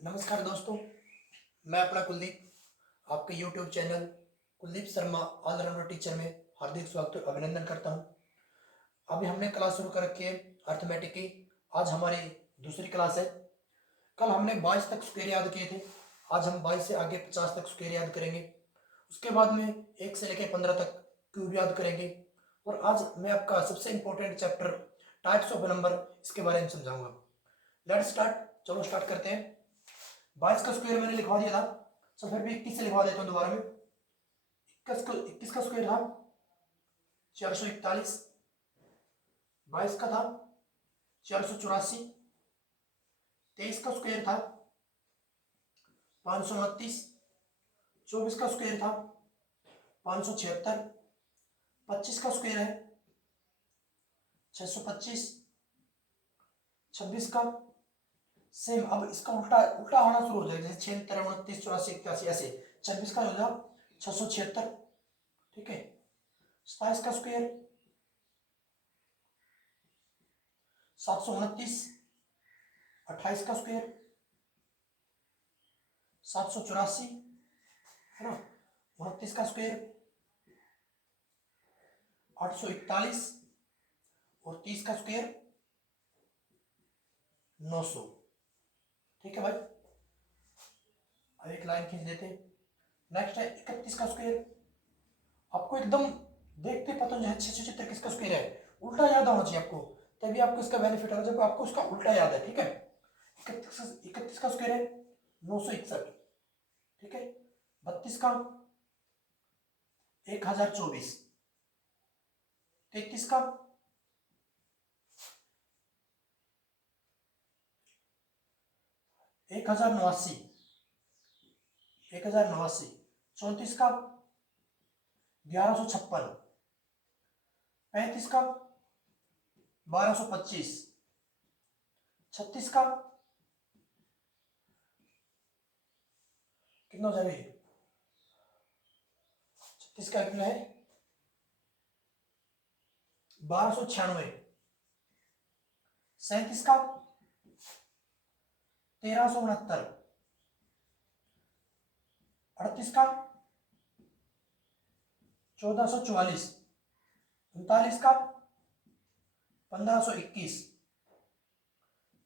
नमस्कार दोस्तों, मैं अपना कुलदीप आपके YouTube channel Kuldeep Sharma all rounder teacher में हार्दिक स्वागत और अभिनंदन करता हूं। अभी हमने क्लास शुरू कर रखी है अर्थमेटिक की। आज हमारी दूसरी क्लास है। कल हमने 22 तक स्क्वायर याद किए थे। आज हम 22 से आगे 50 तक स्क्वायर याद करेंगे। उसके बाद में 1 से लेकर 15 तक क्यूब याद करेंगे। और आज मैं आपका सबसे important chapter types of number इसके बारे में समझाऊंगा। Let's start. चलो स्टार्ट करते हैं। 22 का स्क्वायर मैंने लिखवा दिया था, तो फिर भी 21 से लिखवा देता हूँ दोबारा में। 21 का स्क्वायर था 441, 22 का था 484, 23 का स्क्वायर था 529, 24 का स्क्वायर था 576, 25 का स्क्वायर है 625, 26 का सेम। अब इसका उल्टा उल्टा होना शुरू हो जाएगा, जैसे 76, 29, 84, 81 ऐसे। 26 का हो जाएगा 676, ठीक है। 27 का स्क्वायर 729, 28 का स्क्वायर 784, है ना। 29 का स्क्वायर 841 और 30 का स्क्वायर 900, ठीक है भाई। अब एक लाइन खींच देते हैं। नेक्स्ट है 31 का स्क्वायर। आपको एकदम देखते पता नहीं है 676 किसका स्क्वायर है, उल्टा याद होना चाहिए आपको, तभी आपको इसका बेनिफिट होगा जब आपको उसका उल्टा याद है, ठीक है। 31 का स्क्वायर है 961, ठीक है। 32 का 1024, 33 का 1089, 1089, 34 का 1156, 35 का 1225, 36 का कितना हो जाएगा, 36 का कितना है 1296, 37 का 1369, 38 का 1444, 39 का 1521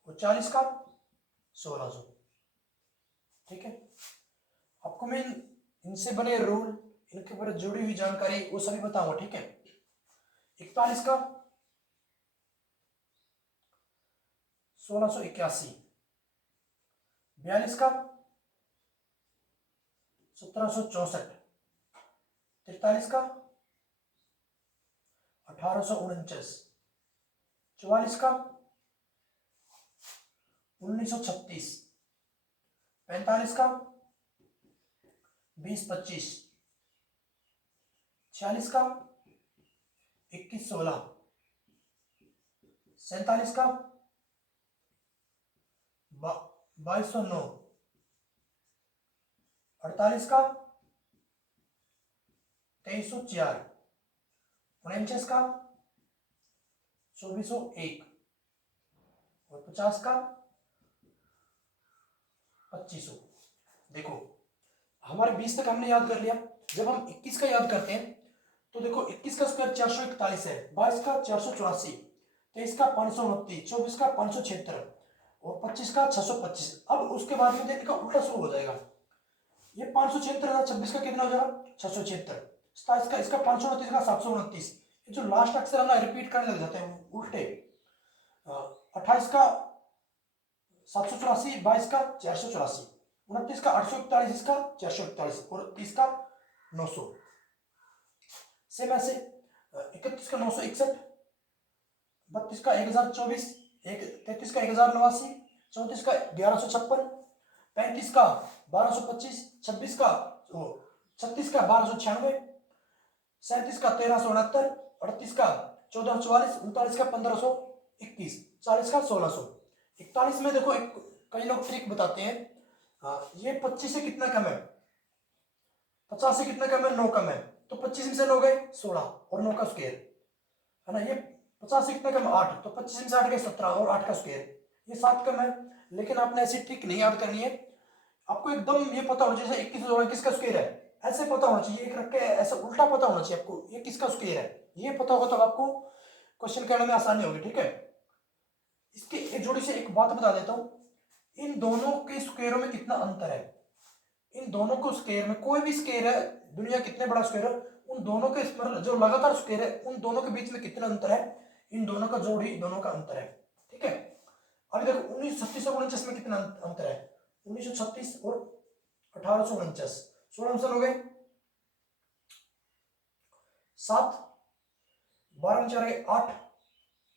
और 40 का 1600, ठीक है। आपको मैं इनसे बने रूल, इनके ऊपर जुड़ी हुई जानकारी वो सभी बताऊंगा, ठीक है। 41 का 1681, 42 का 1764, 43 का 1849, 44 का 1936, 45 का 2025, 46 का 2116, 47 का 2209, 48 का 2304, 49 का 2401 और 50 का 2500। देखो हमारे 20 तक हमने याद कर लिया। जब हम 21 का याद करते हैं तो देखो 21 का स्क्वायर 441 है, 22 का 484, 23 का 529, 24 का 576 और 25 का 625। अब उसके बाद में देखने का उल्टा शुरू हो जाएगा। ये 576 26 का कितना हो जाएगा 676, 27 का इसका 529 का 729। ये जो लास्ट अक्षर है ना रिपीट करने लग जाते हैं उल्टे। 28 का 784, 22 का 484, 29 का 841, इसका 441 और 30 का 900। सेम ऐसे 31 का 961, 32 का 1024, 33 का 1089, 34 का 1156, 35 का 1225, 26 का 36 का 1296, 37 का 1369, 38 का 1444, 39 का 1521, 40 का 1600। 41 में देखो एक कई लोग ट्रिक बताते हैं। ये 25 से कितना कम है, 50 से कितना कम है 9 कम है, तो 25 में से 9 गए 16 और 9 का स्क्वायर, है ना। ये 50 से कितना कम 8, तो 25 में से 8 गए 17 और 8 का स्क्वायर। ये 7 कम है, लेकिन आपने ऐसी ट्रिक नहीं याद करनी है, आपको एकदम ये पता होना चाहिए 21 से जोड़ना किसका स्क्वायर है, ऐसे पता होना चाहिए, एक रख के ऐसा उल्टा पता होना चाहिए आपको, ये किसका स्क्वायर है, ये पता होगा तो आपको क्वेश्चन करने में आसानी होगी। ठीक है, इसके एक जोड़ी से एक बात बता देता हूं, इन दोनों के स्क्वायरों में कितना अंतर है, इन दोनों को स्क्वायर में, कोई भी स्क्वायर है दुनिया कितने बड़ा स्क्वायर है, उन दोनों के जो लगातार स्क्वायर है उन दोनों के बीच में कितना अंतर है, इन दोनों का जोड़ ही दोनों का अंतर है। ठीक है, अभी देखो 1936 और 49 में कितना अंतर है, 1936 और 1849, 16 आंसर हो गए, 7, 12 में 4 8,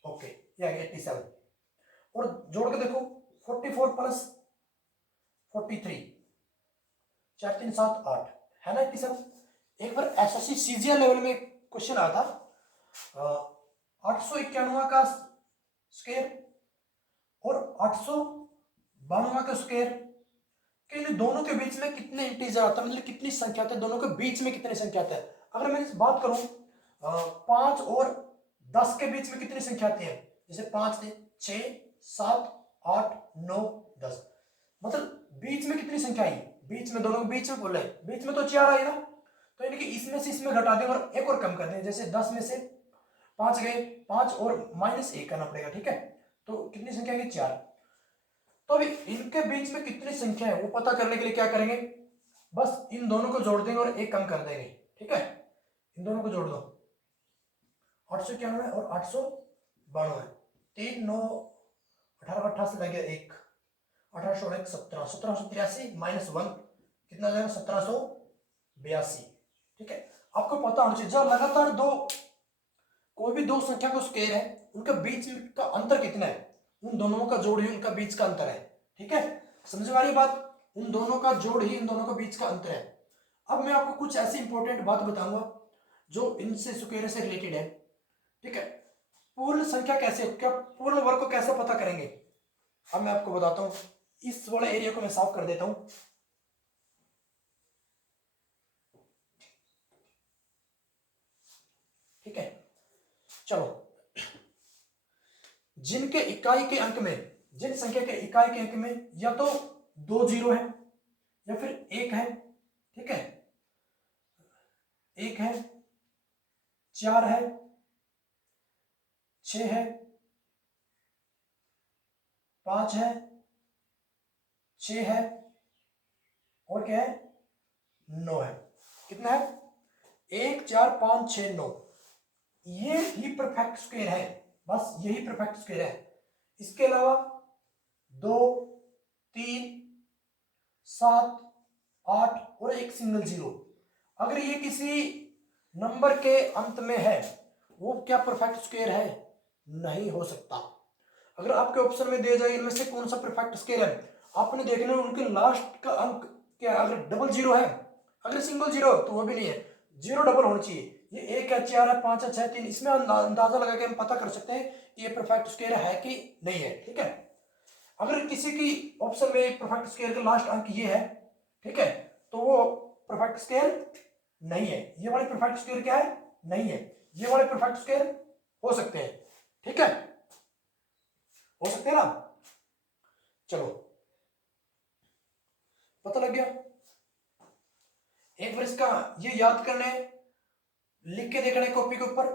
ओके ये आ गया 87, और जोड़ के देखो 44 प्लस 43, 4 3 7 8 है ना 87। एक बार एसएससी सीजीएल लेवल में क्वेश्चन आया था 891 का स्क्वायर और 892 का स्क्वायर के, इन दोनों के बीच में कितने इंटीजर आता है, मतलब कितनी संख्या आते हैं, दोनों के बीच में कितनी संख्या आता है। अगर मैं इस बात करूं 5 और 10 के बीच में कितनी संख्या आती है, जैसे 5 थे 6 7 8 9 10, मतलब बीच में कितनी संख्या आई, बीच में दोनों के बीच में बोले, बीच में तो 4 आई ना, तो यानी कि इसमें से इसमें घटा दें और एक और कम कर दें, जैसे 10 में से 5 गए, 5 और -1 करना पड़ेगा। ठीक है, तो कितनी संख्या है 4, तो अभी इनके बीच में कितनी संख्या है वो पता करने के लिए क्या करेंगे, बस इन दोनों को जोड़ देंगे और एक कम कर देंगे। ठीक है, इन दोनों को जोड़ दो, 891 और 892, 3 9 18 28 लगे 1, 18 और 1 17, 1783 -1 कितना जाएगा 1782। ठीक है, आपको पता होना चाहिए जब लगातार दो, कोई भी दो संख्या को स्क्वायर है उनके बीच का अंतर कितना है, उन दोनों का जोड़ ही उनका बीच का अंतर है। ठीक है, समझ में आ रही बात, उन दोनों का जोड़ ही इन दोनों का बीच का अंतर है। अब मैं आपको कुछ ऐसी इंपॉर्टेंट बात बताऊंगा जो इनसे स्क्वायर से रिलेटेड है। ठीक है, पूर्ण संख्या कैसे, क्या पूर्ण वर्ग को कैसे पता करेंगे, अब मैं आपको बताता हूं, इस वाले एरिया को मैं साफ कर देता हूं। ठीक है, चलो, जिनके इकाई के अंक में, जिन संख्या के इकाई के अंक में या तो 2 जीरो है या फिर 1 है, ठीक है, 1 है 4 है 6 है 5 है 6 है और क्या है 9 है, कितना है 1 4 5 6 9, ये ही परफेक्ट स्क्वायर है, बस यही परफेक्ट स्क्वायर है। इसके अलावा 2 3 7 8 और एक सिंगल जीरो, अगर ये किसी नंबर के अंत में है वो क्या परफेक्ट स्क्वायर है, नहीं हो सकता। अगर आपके ऑप्शन में दिया जाए इनमें से कौन सा परफेक्ट स्क्वायर है, आपने देखना उनके लास्ट का अंक क्या, अगर डबल जीरो है, अगर सिंगल जीरो तो वो भी नहीं है, जीरो डबल होना चाहिए, ये 1 है 4 है 5 है 6 3, इसमें अंदाजा लगा के हम पता कर सकते हैं कि ये परफेक्ट स्क्वायर है कि नहीं है। ठीक है, अगर किसी की ऑप्शन में परफेक्ट स्क्वायर का लास्ट अंक ये है, ठीक है, तो वो परफेक्ट स्क्वायर नहीं है, ये वाले परफेक्ट स्क्वायर क्या है, नहीं है, ये वाले परफेक्ट स्क्वायर हो सकते हैं। ठीक है, हो सकते हैं ना, चलो पता लग गया। एक बार इसका ये याद करना है, लिख के देखना है कॉपी के ऊपर,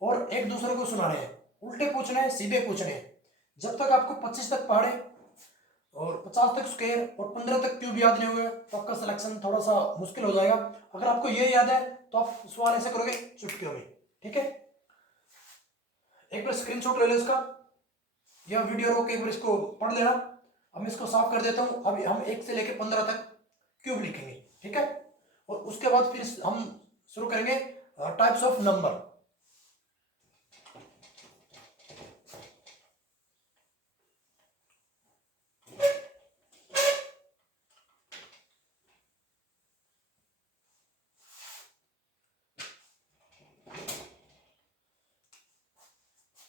और एक दूसरे को सुनाने हैं, उल्टे पूछने हैं सीधे पूछने हैं, जब तक आपको 25 तक पढ़े और 50 तक स्क्वायर और 15 तक क्यूब याद नहीं होगा तो आपका सिलेक्शन थोड़ा सा मुश्किल हो जाएगा। अगर आपको ये याद है तो आप सवाल ऐसे करोगे चुटकियों में। ठीक है, एक बार स्क्रीनशॉट ले लो इसका या वीडियो रोक के एक बार इसको पढ़ लेना। अब मैं इसको साफ कर देता हूं, अभी हम 1 से लेकर 15 तक क्यूब लिखेंगे। ठीक है, और उसके बाद फिर हम शुरू करेंगे टाइप्स ऑफ नंबर।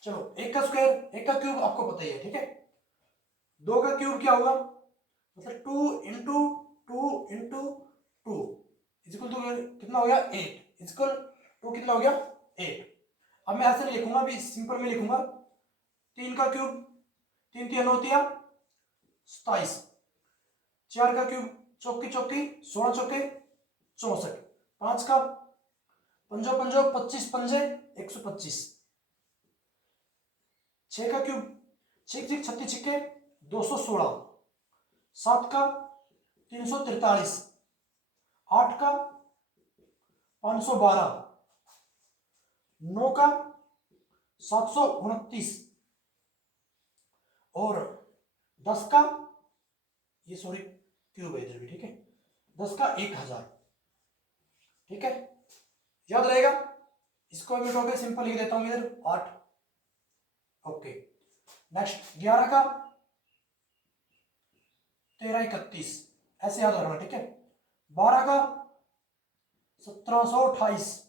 चलो, 1 का स्क्वायर 1 का क्यूब आपको पता ही है। ठीक है, 2 का क्यूब क्या होगा, मतलब 2 इंटू 2 इंटू 2 इजिकल टू कितना हो गया 8, इजिकल टू कितना हो गया 8। अब मैं ऐसे नहीं लिखूंगा, अभी सिंपल में लिखूंगा 3 का क्यूब, 3 3 9 27, 4 का क्यूब चौकी चौकी 16 चौके 64, 5 का पंजो पंजो 25 पंजे 125, 6 का क्यूब 6 6 36 छिक्के 216, 7 का 343, 8 का 512, 9 का 729 और 10 का, ये सॉरी क्यूब है इधर भी, ठीक है, 10 का 1000, ठीक है, याद रहेगा। इसको मिटाओगे सिंपल लिख देता हूं इधर 8, ओके। नेक्स्ट 11 का 1331, ऐसे याद रखना, ठीक है। 12 का 1728,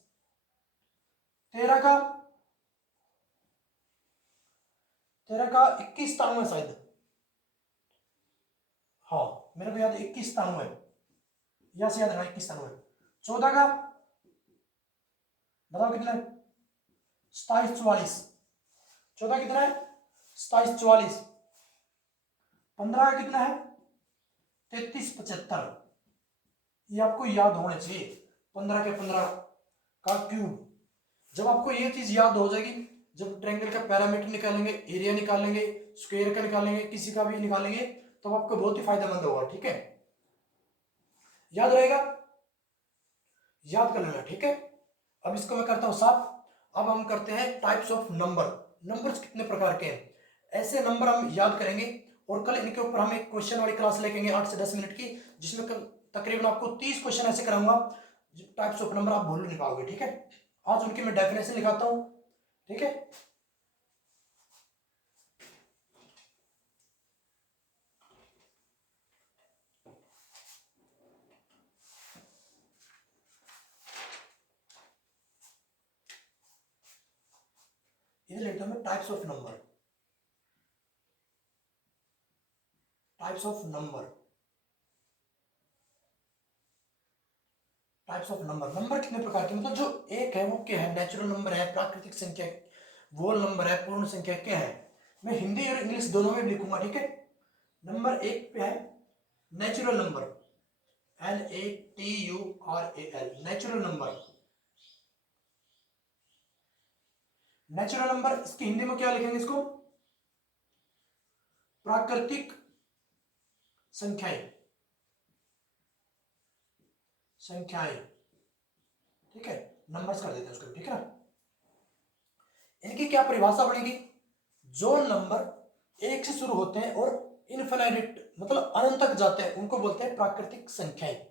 13 का 2193 शायद, हाँ मेरे को याद 2193, यहां से याद रखना 2193। 14 का बताओ कितना है, 2744, 14 कितना है 2744। 15 का कितना है 3375, ये आपको याद होने चाहिए, 15 के 15 का क्यूब। जब आपको ये चीज याद हो जाएगी, जब ट्रायंगल का पैरामीटर निकालेंगे, एरिया निकालेंगे, स्क्वायर का निकालेंगे, किसी का भी निकालेंगे, तो आपको बहुत ही फायदेमंद होगा, ठीक है, याद रहेगा, याद कर लेना, ठीक है। अब इसको मैं करता हूं साफ। अब हम करते हैं टाइप्स ऑफ नंबर। नंबर्स कितने प्रकार के हैं, ऐसे नंबर हम याद करेंगे, और कल इनके ऊपर हम एक क्वेश्चन वाली क्लास लेंगे 8 से 10 मिनट की, जिसमें तकरीबन आपको 30 क्वेश्चन ऐसे कराऊंगा, टाइप्स ऑफ नंबर आप भूल नहीं पाओगे, ठीक है। आज उनकी मैं डेफिनेशन लिखाता हूं, ठीक है। इधर लिखता हूं मैं types of number, types of number, types of number. Number कितने प्रकार के, मतलब जो एक है वो क्या है, नेचुरल नंबर है, प्राकृतिक संख्या, वोल नंबर है, पूर्ण संख्या, क्या है। मैं हिंदी और इंग्लिश दोनों में लिखूंगा, ठीक है। नंबर एक पे है natural number, NATURAL, natural number. Natural number इसकी हिंदी में क्या लिखेंगे, इसको प्राकृतिक संख्याएं, संख्याएं, ठीक है, नंबर्स कर देते हैं उसको, ठीक है ना। इनकी क्या परिभाषा बनेगी, जो नंबर एक से शुरू होते हैं और इनफिनिट मतलब अनंत तक जाते हैं, उनको बोलते हैं प्राकृतिक संख्याएं।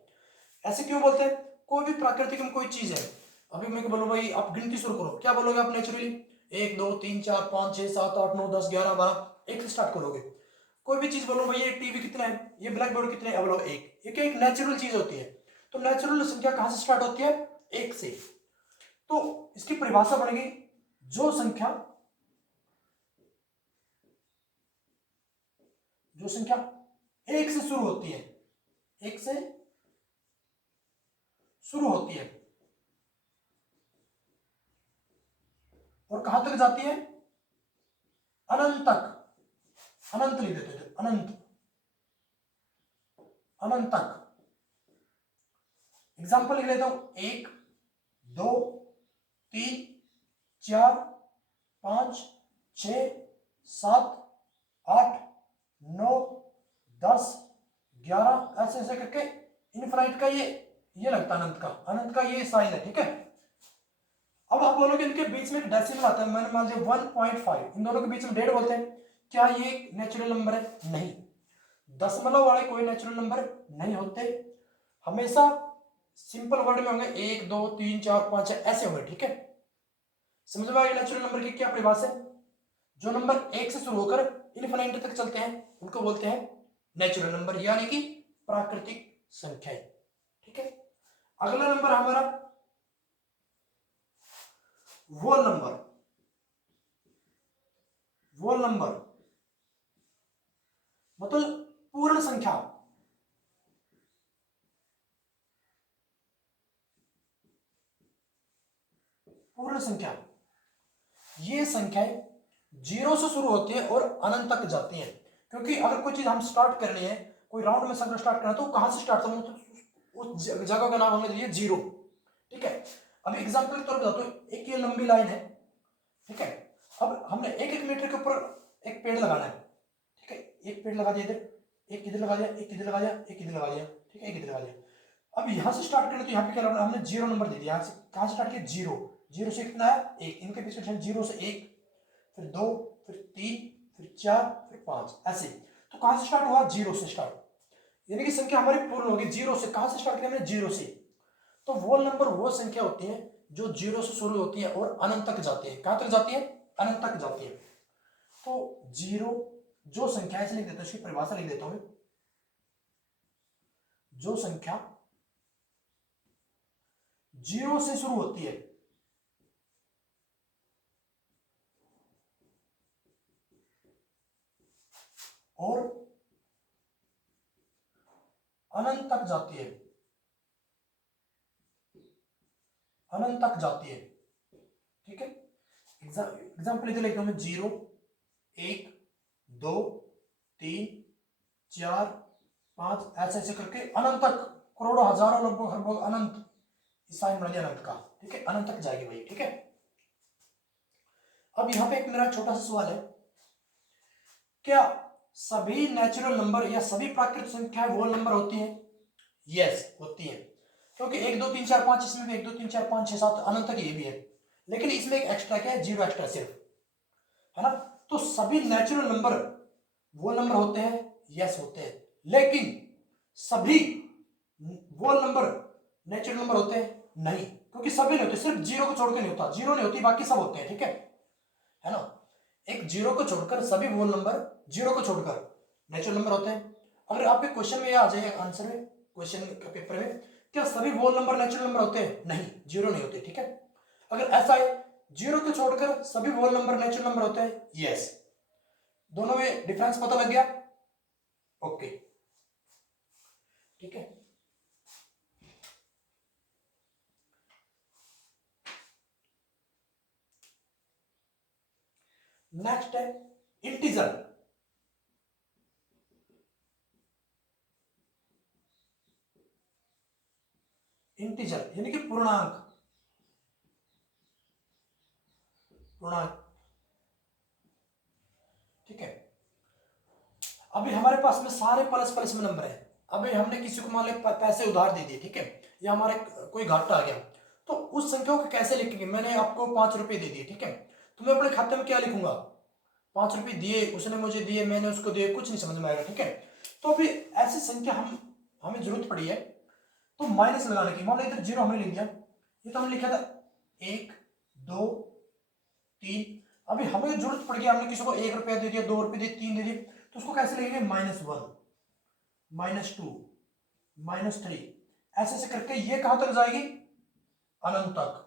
ऐसे क्यों बोलते हैं, कोई भी प्राकृतिक में कोई चीज है, अभी मैं बोलूं भाई आप गिनती शुरू करो, क्या बोलोगे आप नेचुरली, 1 2 3 4 5 6 7 8 9 10 11 12, एक से स्टार्ट करोगे। कोई भी चीज बोलो भाई ये टीवी कितना है, ये ब्लैक बोर्ड कितना है, अब बोलो एक, एक नेचुरल चीज होती है। तो नेचुरल संख्या कहां से स्टार्ट होती है, एक से। तो इसकी परिभाषा बनेगी, जो संख्या, जो संख्या एक से शुरू होती है, एक से शुरू होती है और कहां तक जाती है, अनंत तक, अनंत लिख देते थे, अनंत, अनंत तक। एग्जाम्पल लिख लेता हूं, 1 2 3 4 5 6 7 8 9 10 11, ऐसे ऐसे करके इनफाइनाइट का ये लगता है अनंत का, अनंत का ये साइन है, ठीक है। अब आप बोलोगे इनके बीच में एक डेसिमल आता है, मैंने मान लिया 1.5, इन दोनों के बीच में 1.5 बोलते हैं, क्या ये नेचुरल नंबर है, नहीं। दशमलव वाले कोई नेचुरल नंबर नहीं होते, हमेशा सिंपल वर्ड में होंगे, 1 2 3 4 5 ऐसे होंगे, ठीक है। समझ में आ गया नेचुरल नंबर की क्या परिभाषा है, जो नंबर एक से शुरू होकर इनफिनिटी तक चलते हैं उनको बोलते हैं नेचुरल नंबर, यानी कि प्राकृतिक संख्याएं, ठीक है। अगला नंबर हमारा वोल नंबर, वोल नंबर मतलब पूर्ण संख्या, पूर्ण संख्या, ये संख्याएं जीरो से शुरू होती है और अनंत तक जाती है। क्योंकि अगर कोई चीज हम स्टार्ट करनी है, कोई राउंड में संख्या स्टार्ट करना है, तो कहां से स्टार्ट करना, तो उस जगह का नाम हमने दिया जीरो। ठीक है, अब एग्जाम्पल के तौर पर बताता हूं, एक ये लंबी लाइन है। ठीक है, अब हमने एक एक मीटर के ऊपर एक पेड़ लगाना है। ठीक है, एक पेड़ लगा दिया इधर, एक इधर लगा दिया, एक इधर लगा दिया, एक इधर लगा दिया। ठीक है, एक इधर लगा दिया। अब यहां से स्टार्ट करें तो यहाँ पे क्या लगना, हमने जीरो नंबर दे दिया। यहाँ से कहां से स्टार्ट किया, जीरो, जीरो से कितना है, एक, इनके बीच में जीरो से एक, फिर दो, फिर तीन, फिर चार, फिर पांच, ऐसे। तो कहां से स्टार्ट हुआ, जीरो से स्टार्ट, यानी कि संख्या हमारी पूर्ण होगी जीरो से। कहां से स्टार्ट किया हमने, जीरो से। तो वो नंबर वो संख्या होती है जो जीरो से शुरू होती है और अनंत तक जाती है। कहां तक जाती है, अनंत तक जाती है। तो जीरो जो संख्या, ऐसे लिख देता हूं, इसकी परिभाषा लिख देता हूं, जो संख्या जीरो से शुरू होती है और अनंत तक जाती है, अनंत तक जाती है। ठीक है, एग्जाम्पल इधर लिखता हूं मैं, जीरो, एक, दो, तीन, चार, पांच, ऐसे ऐसे करके अनंत तक, करोड़ों, हजारों, लगभग लगभग अनंत, साइन बना दिया अनंत का। ठीक है, अनंत तक जाएगी भाई। ठीक है, अब यहां पे एक मेरा छोटा सा सवाल है, क्या सभी नेचुरल नंबर या सभी प्राकृतिक संख्याएं वो नंबर होती हैं? यस, होती हैं। क्योंकि एक दो तीन चार पांच, इसमें भी एक दो तीन चार पांच छह सात अनंत तक ये भी है, लेकिन इसमें एक एक्स्ट्रा क्या है, जीरो एक्स्ट्रा सिर्फ, है ना। तो सभी नेचुरल नंबर वो नंबर होते हैं, यस होते हैं, लेकिन सभी वो नंबर नेचुरल नंबर होते हैं नहीं, क्योंकि सभी नहीं होते, सिर्फ जीरो को छोड़कर नहीं होता, जीरो नहीं होती, बाकी सब होते हैं। ठीक है ना। एक जीरो को छोड़कर सभी होल नंबर, जीरो को छोड़कर नेचुरल नंबर होते हैं। अगर आपके क्वेश्चन में आ जाए, आंसर में, क्वेश्चन के पेपर में, क्या सभी होल नंबर नेचुरल नंबर होते हैं? नहीं, जीरो नहीं होते। ठीक है, अगर ऐसा है, जीरो को छोड़कर सभी होल नंबर नेचुरल नंबर होते हैं, यस। दोनों में डिफरेंस पता लग गया? ओके, ठीक है। नेक्स्ट है इंटीजर। इंटीजर यानी कि पूर्णांक, पूर्णांक। ठीक है, अभी हमारे पास में सारे प्लस प्लस में नंबर है। अभी हमने किसी को मान लिया पैसे उधार दे दिए, ठीक है, या हमारे कोई घाटा आ गया, तो उस संख्या को कैसे लिखेंगे? मैंने आपको 5 रुपए दे दिए, ठीक है, तो मैं अपने खाते में क्या लिखूंगा? 5 रुपए दिए, उसने मुझे दिए, मैंने उसको दिए, कुछ नहीं समझ में आएगा। ठीक है, तो अभी ऐसी संख्या हमें जरूरत पड़ी है तो माइनस लगाने की। मान लो इधर जीरो हमने लिख दिया, ये तो हमने लिखा था 1, 2, 3। अभी हमें जरूरत पड़ गई, हमने किसी को 1 रुपया दे दिया, 2 रुपये दिए, 3 दे दिए, तो उसको कैसे लिखेंगे? -1, -2, -3, ऐसे ऐसे करके ये कहां तक जाएगी? अनंत तक।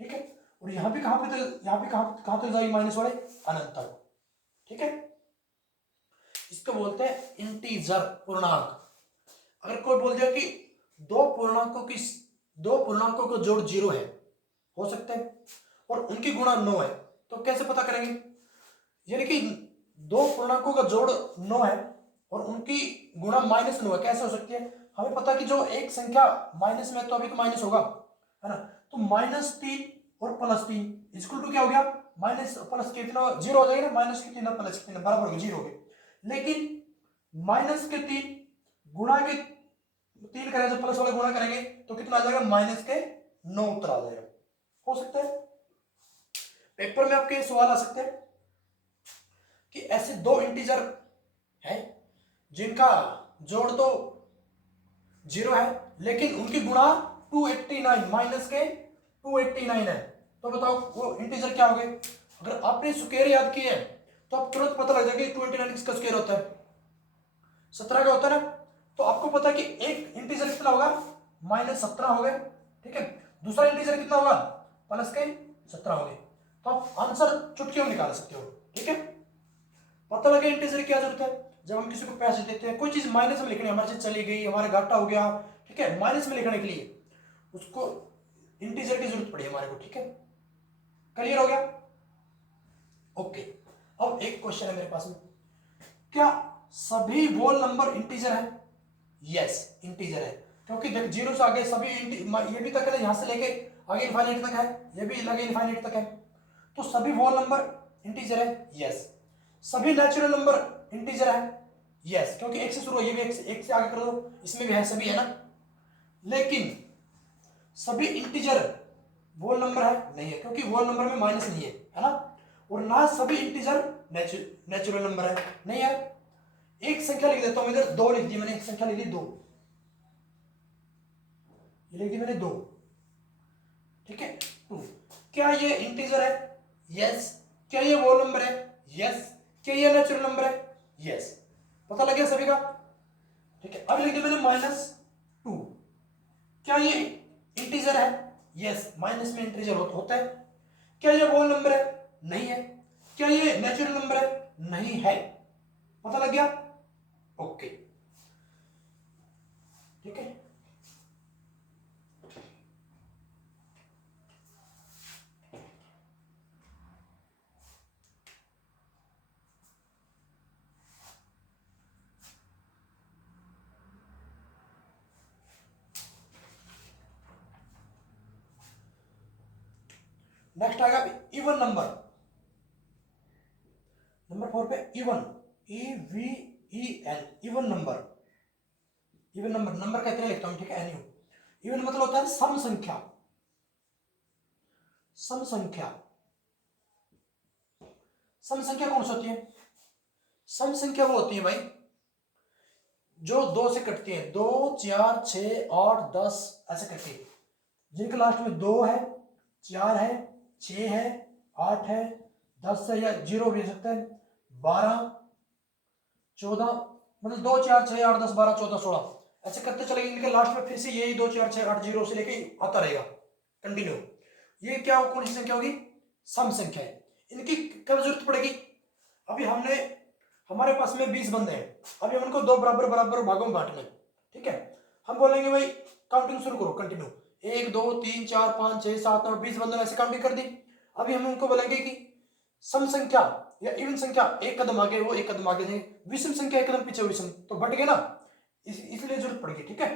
ठीक है, और यहां भी कहां पे, यहां भी कहां तक जाएगी माइनस वाले? अनंत तक। ठीक है, इसको बोलते हैं इंटीजर, पूर्णांक। अगर कोई बोल दिया कि दो पूर्णांकों का जोड़ 0 है, हो सकता है, और उनकी गुणा 9 है, तो कैसे पता करेंगे? यानी कि दो पूर्णांकों का जोड़ 9 है और उनकी गुणा -9 है, कैसे हो सकती है? हमें पता कि जो एक संख्या माइनस में है, तो अभी तो माइनस होगा, है ना। तो -3 और +3 इक्वल टू क्या हो गया? माइनस प्लस कितना, 0 हो जाएगा ना, -3 प्लस 3 बराबर हो गया, 0 हो गया। लेकिन -3 गुणा के 3 करेंगे, जब प्लस वाले गुणा करेंगे तो कितना आ जाएगा? -9 उत्तर आ जाएगा। हो सकता है पेपर में आपके सवाल आ सकते हैं कि ऐसे दो इंटीजर है जिनका जोड़ तो 0 है, लेकिन उनकी गुणा 289, माइनस के 289 है, तो बताओ वो इंटीजर क्या हो गए? अगर आपने स्क्वायर याद किए है तो आप तुरंत पता लग जाएगा कि 289 किसका स्क्वायर होता है? 17 का होता है ना। तो आपको पता है कि एक इंटीजर कितना होगा? -17 हो गए। ठीक है, दूसरा इंटीजर कितना होगा? प्लस के 17 हो गए। तो आप आंसर चुटकियों में निकाल सकते हो। ठीक है, पता लगे इंटीजर की क्या जरूरत है? जब हम किसी को पैसे देते हैं, कोई चीज माइनस में लिखनी है, हमारी चीज चली गई, हमारा घाटा हो गया, ठीक है, माइनस में लिखने के लिए उसको इंटीजर की जरूरत पड़ी हमारे को। ठीक है, क्लियर हो गया? ओके, अब एक क्वेश्चन है मेरे पास में, क्या सभी होल नंबर इंटीजर है? यस, इंटीजर है, क्योंकि देख जीरो से आगे सभी ये भी तक है, यहां से लेके आगे इनफाइनाइट तक है, ये भी लगे इनफाइनाइट तक है, तो सभी होल नंबर इंटीजर है। यस। सभी नेचुरल नंबर इंटीजर है। यस, क्योंकि एक से शुरू हो, ये भी एक से आगे कर दो, इसमें भी है, सभी है ना। लेकिन सभी इंटीजर होल नंबर है? नहीं है, क्योंकि होल नंबर में माइनस नहीं है ना। और ना सभी इंटीजर नेचुरल नंबर है, नहीं है। एक संख्या लिख देता हूं इधर, दो लिख दी मैंने, एक संख्या लिख दी दो, ये लिख दी मैंने दो, ठीक है, टू। क्या ये इंटीजर है? यस। क्या ये होल नंबर है? यस। क्या ये नेचुरल नंबर है? यस। पता लग गया सभी का, ठीक है। अब लिख दिया मैंने -2। क्या ये इंटीजर है? यस, माइनस में इंटीजर होता है। क्या ये होल नंबर है? नहीं है। क्या ये नेचुरल नंबर है? नहीं है। पता लग गया? ओके, ठीक है। नेक्स्ट आएगा इवन नंबर, नंबर 4 पे even, EVEN, even number. Even number, number का इतना लिखता हूं, ठीक है, NU। इवन मतलब होता है सम संख्या, सम संख्या। सम संख्या कौन सी होती है? सम संख्या वो होती है भाई जो दो से कटती है, 2, 4, 6, 8, 10 ऐसे कटती है, जिनके लास्ट में 2 है, 4 है, 6 है, 8 है, 10 है, या 0 भी हो सकता है, 12, 14, मतलब 2, 4, 6, 8, 10, 12, 14, 16 ऐसे करते चलेंगे। इनके लास्ट में फिर से यही 2, 4, 6, 8, 0 से लेके आता रहेगा कंटिन्यू। ये क्या कौन सी संख्या होगी? सम संख्या है। इनकी कब जरूरत पड़ेगी? अभी हमारे पास में 20 बंदे हैं, अभी हम उनको दो बराबर बराबर भागों में बांटना है, ठीक है। हम बोलेंगे भाई काउंटिंग शुरू करो कंटिन्यू, 1, 2, 3, 4, 5, 6, 7, 9, 20 बंदों ने ऐसे काउंटिंग कर दी। अभी हम उनको बोलेंगे कि सम संख्या या इवन संख्या एक कदम आगे, वो एक कदम आगे जाए, विषम संख्या एक कदम पीछे, विषम तो बढ़ गए ना, इसलिए जरूरत पड़ेगी, ठीक है।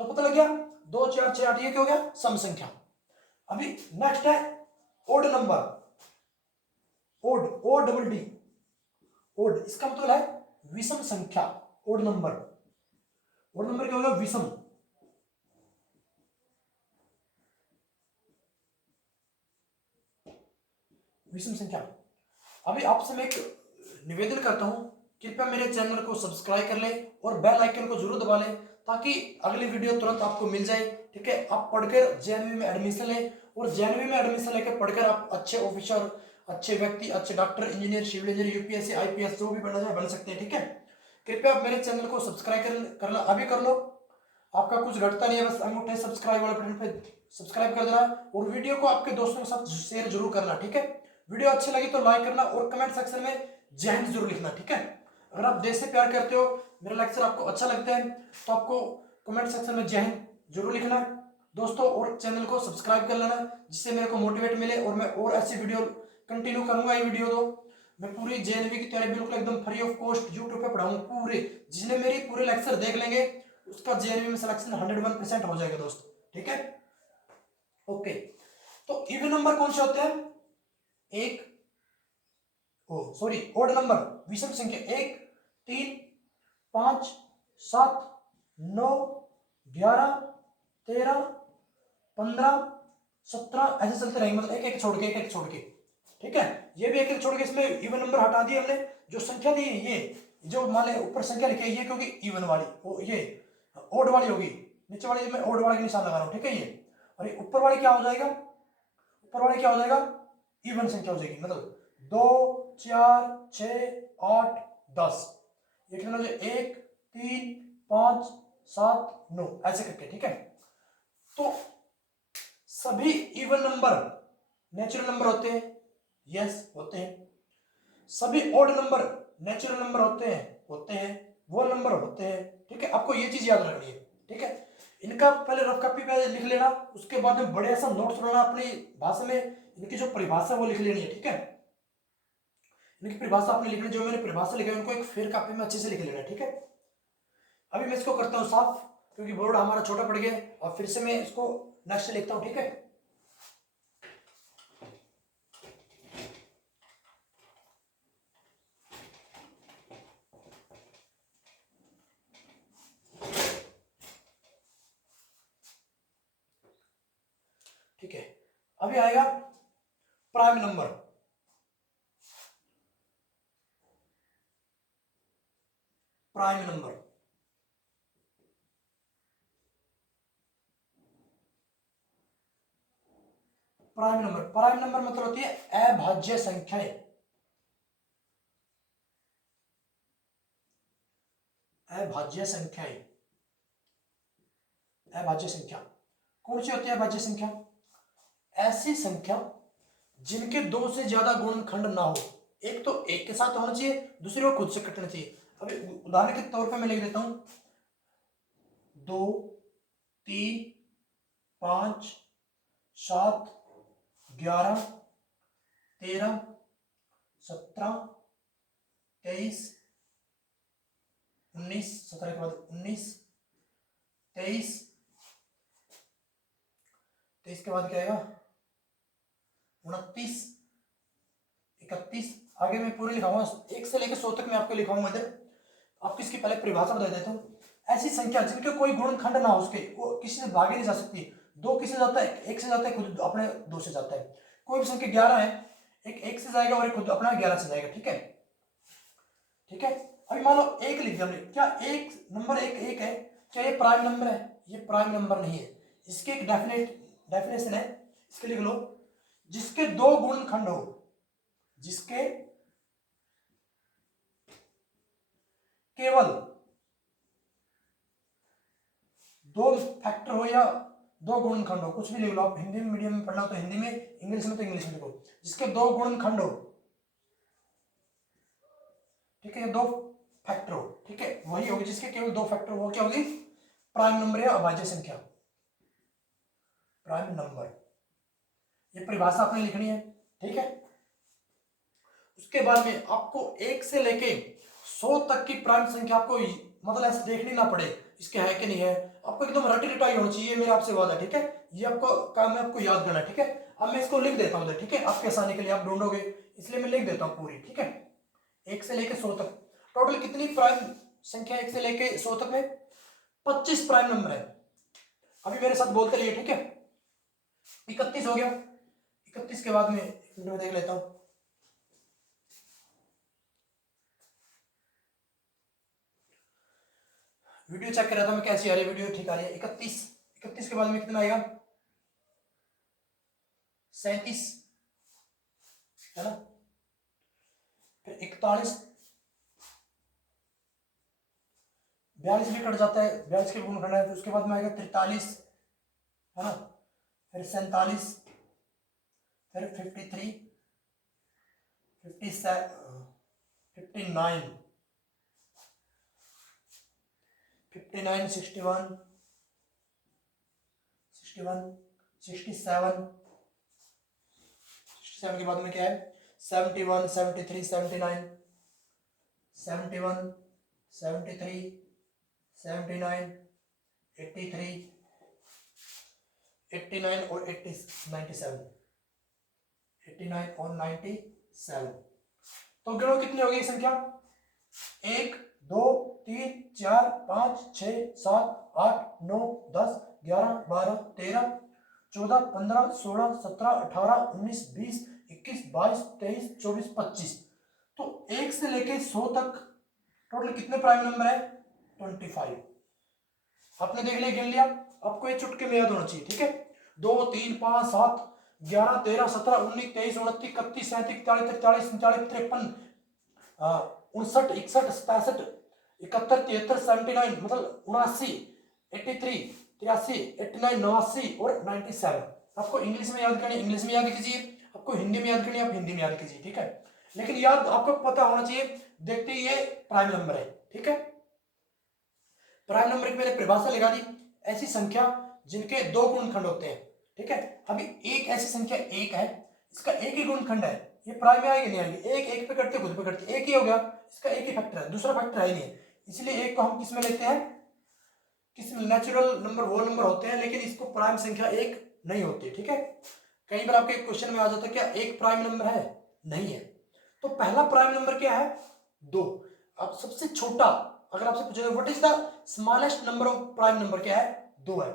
तो पता लग गया 2, 4, 6, 8 ये क्या हो गया? सम संख्या। अभी नेक्स्ट है ओड नंबर, ODD, ओड, इसका मतलब है विषम संख्या। ओड नंबर, ओड नंबर क्या होगा? विषम। विषम संख्या। अभी आपसे मैं एक निवेदन करता हूं, कृपया मेरे चैनल को सब्सक्राइब कर ले और बेल आइकन को जरूर दबा ले, ताकि अगली वीडियो तुरंत आपको मिल जाए, ठीक है। आप पढ़कर JNV में एडमिशन ले, और JNV में एडमिशन लेकर पढ़कर आप अच्छे ऑफिसर, अच्छे व्यक्ति, अच्छे doctor, engineer, civil engineer, UPSC, IPS जो भी बनना चाहे बन सकते हैं, ठीक है। कृपया आप मेरे चैनल को सब्सक्राइब करना अभी कर लो, आपका कुछ घटता नहीं है, बस अंगूठे सब्सक्राइब वाले बटन पे सब्सक्राइब कर देना, और वीडियो को आपके दोस्तों के साथ शेयर जरूर करना, ठीक है। वीडियो अच्छी लगी तो लाइक करना, और कमेंट सेक्शन में जय हिंद जरूर लिखना, ठीक है। अगर आप देश से प्यार करते हो, मेरा लेक्चर आपको अच्छा लगता है, तो आपको कमेंट सेक्शन में जय हिंद जरूर लिखना दोस्तों, और चैनल को सब्सक्राइब कर लेना, जिससे मेरे को मोटिवेट मिले और मैं और ऐसी वीडियो कंटिन्यू करूंगा। ये वीडियो तो मैं पूरी JNV की तैयारी बिल्कुल एकदम फ्री ऑफ कॉस्ट यूट्यूब पे पढ़ाऊंगा पूरे, जिसने मेरी पूरे लेक्चर देख लेंगे उसका JNV में सिलेक्शन 101% हो जाएगा दोस्त, ठीक है। ओके, तो इवन नंबर कौन से होते हैं? एक, ओड नंबर, विषम संख्या, 1, 3, 5, 7, 9, 11, 13, 15, 17 ऐसे चलते रहेंगे, मतलब एक एक छोड़ के, एक एक छोड़ के, ठीक है। ये भी एक एक छोड़ के, इसमें इवन नंबर हटा दिए हमने, जो संख्या दी है ये जो मान ले ऊपर संख्या लिखी है ये, क्योंकि इवन वाली ये ओड वाली होगी, नीचे वाली मैं ओड वाले के निशान लगा रहा हूं, ठीक है ये। और ये ऊपर वाली क्या हो जाएगा? ऊपर वाली क्या हो जाएगा? इवन संख्या हो जाएगी, मतलब 2, 4, 6, 8, 10, ये कितना हो जाए? 1, 3, 5, 7, 9 ऐसे करके, ठीक है। तो सभी इवन नंबर नेचुरल नंबर होते हैं? यस, होते हैं। सभी ओड नंबर नेचुरल नंबर होते हैं? होते हैं। वो नंबर होते हैं, ठीक है। आपको ये चीज याद रखनी है, ठीक है। इनका पहले रफ कॉपी पे लिख लेना, उसके बाद में बढ़िया सा नोट्स बनाना अपनी भाषा में, इनकी जो परिभाषा है वो लिख लेनी है, ठीक है। इनकी परिभाषा आपने लिखनी, जो मैंने परिभाषा लिखा है उनको एक फिर कापी में अच्छे से लिख लेना, ठीक है। अभी मैं इसको करता हूँ साफ, क्योंकि बोर्ड हमारा छोटा पड़ गया, और फिर से मैं इसको नेक्स्ट लिखता हूँ, ठीक है। ठीक है, अभी आएगा prime number. Prime number, prime number, prime number मतलब होती है अभाज्य संख्याएं। अभाज्य संख्याएं, अभाज्य संख्या कौन सी होती है अभाज्य संख्या? ऐसी संख्या जिनके दो से ज्यादा गुणनखंड ना हो। एक तो एक के साथ होना चाहिए, दूसरे को खुद से कटना चाहिए। अभी उदाहरण के तौर पर मैं लिख देता हूं 2, 3, 5, 7, 11, 13, 17, 23, 19, 17 के बाद 19, 23, 23 के बाद क्या आएगा 29, 31, आगे मैं पूरे लिखाऊंगा 1 से लेकर 100 तक मैं आपको लिखाऊंगा इधर। आपको इसकी पहले परिभाषा बता देता हूँ। ऐसी संख्या जिनके कोई गुणनखंड ना हो, उसके वो किसी से भागे नहीं जा सकती। 2 किसी से जाता है, 1 से जाता है, खुद अपने 2 से जाता है। कोई भी संख्या 11 है, एक 1 से जाएगा और एक खुद अपना 11 से जाएगा, ठीक है। ठीक है, अभी मान लो 1 लिख दिया हमने, क्या एक नंबर 1 है, क्या ये प्राइम नंबर है? ये प्राइम नंबर नहीं है। इसके एक डेफिनेशन है, इसके लिख लो, जिसके 2 गुणनखंड हो, जिसके केवल 2 फैक्टर हो या 2 गुणनखंड हो, कुछ भी लिख लो आप। हिंदी में मीडियम में पढ़ना हो तो हिंदी में, इंग्लिश में तो इंग्लिश में लिखो। जिसके 2 गुणनखंड हो, ठीक है, 2 फैक्टर हो, ठीक है, वही होगी। जिसके केवल 2 फैक्टर हो, वो क्या होगी? प्राइम नंबर या अभाज्य संख्या, प्राइम नंबर। ये परिभाषा आपने लिखनी है, ठीक है। उसके बाद में आपको 1 से लेके 100 तक की प्राइम संख्या आपको मतलब ऐसे देखनी ना पड़े इसके है कि नहीं है, आपको एकदम रटी रटाई होनी चाहिए, मेरा आपसे वादा, ठीक है। ये आपको काम है, आपको याद करना, ठीक है। अब मैं इसको लिख देता हूँ, ठीक है, आपके आसानी के लिए, आप ढूंढोगे इसलिए मैं लिख देता हूँ पूरी, ठीक है। 1 से लेके 100 तक टोटल कितनी प्राइम संख्या 1 से लेके 100 तक में? 25 प्राइम नंबर है। अभी मेरे साथ बोलते रहिए, ठीक है। 31 हो गया, 31 के बाद में एक मिनट में देख लेता हूँ। वीडियो चेक कर रहा था मैं कैसी आ रही है, वीडियो ठीक आ रही है। 31 के बाद में कितना आएगा? 37, है ना। फिर 41, 42 भी कट जाता है, 42 के गुणनखंड है। फिर उसके बाद में आएगा 43, है ना। फिर 47, फिर 53, 57, 59, 59, 61, 61, 67, 67 के बाद में क्या है? 71, 73, 79, 71, 73, 79, 83, 89 और 97, 89 और 97। तो गिनो कितनी होगी संख्या? 1, 2, 3, 4, 5, 6, 7, 8, 9, 10, 11, 12, 13, 14, 15, 16, 17, 18, 19, 20, 21, 22, 23, 24, 25। तो 1 से लेके 100 तक टोटल कितने प्राइम नंबर है? 25। आपने देख लिया, गिन लिया। आपको ये चुटके में याद होना चाहिए, ठीक है। 2, 3, 5, 7, 11, 13, 17, 19, 23, 29, 31, 37, 40, 40, 39, 53, 59, 61, 67, 71, 73, 79, मतलब 79, 83, 83, 89, 89 और 97। आपको इंग्लिश में याद करनी, इंग्लिश में याद कीजिए। आपको हिंदी में याद करनी, आप हिंदी में याद कीजिए, ठीक है। लेकिन याद आपको पता होना चाहिए, देखते ही ये प्राइम नंबर है, ठीक है। प्राइम नंबर की मैंने परिभाषा लगा दी, ऐसी संख्या जिनके 2 गुणनखंड होते हैं, ठीक है। अभी एक ऐसी संख्या 1 है, इसका एक ही गुणनखंड है, ये प्राइम में आएगी नहीं आएगी, एक एक पे करते खुद पे करते, एक ही हो गया, इसका एक ही फैक्टर है, दूसरा फैक्टर है ही नहीं, इसलिए एक को हम किस में लेते हैं, किस में, नेचुरल नंबर वो नंबर होते हैं, लेकिन इसको प्राइम संख्या एक नहीं होती, ठीक है। कई बार आपके क्वेश्चन में आ जाता है क्या एक प्राइम नंबर है, नहीं है। तो पहला प्राइम नंबर क्या है, 2। अब सबसे छोटा अगर आपसे पूछा जाए what is the smallest number of prime number, क्या है, 2 है।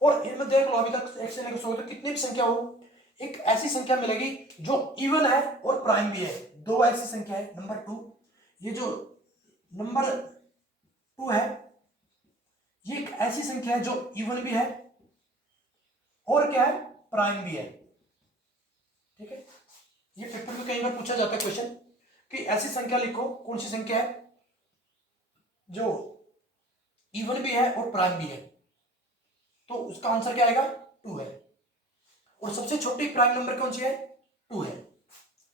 और इनमें देख लो अभी तक 1 से लेकर 100 तक कितनी भी संख्या हो, एक ऐसी संख्या मिलेगी जो इवन है और प्राइम भी है, 2 ऐसी संख्या है। नंबर 2, ये जो नंबर 2 है ये एक ऐसी संख्या है जो इवन भी है और क्या है, प्राइम भी है, ठीक है। ये पेपर में कई बार पूछा जाता है क्वेश्चन कि ऐसी संख्या लिखो, कौन सी संख्या है जो इवन भी है और प्राइम भी है, तो उसका आंसर क्या आएगा, 2 है। और सबसे छोटी प्राइम नंबर कौन सी है, 2 है।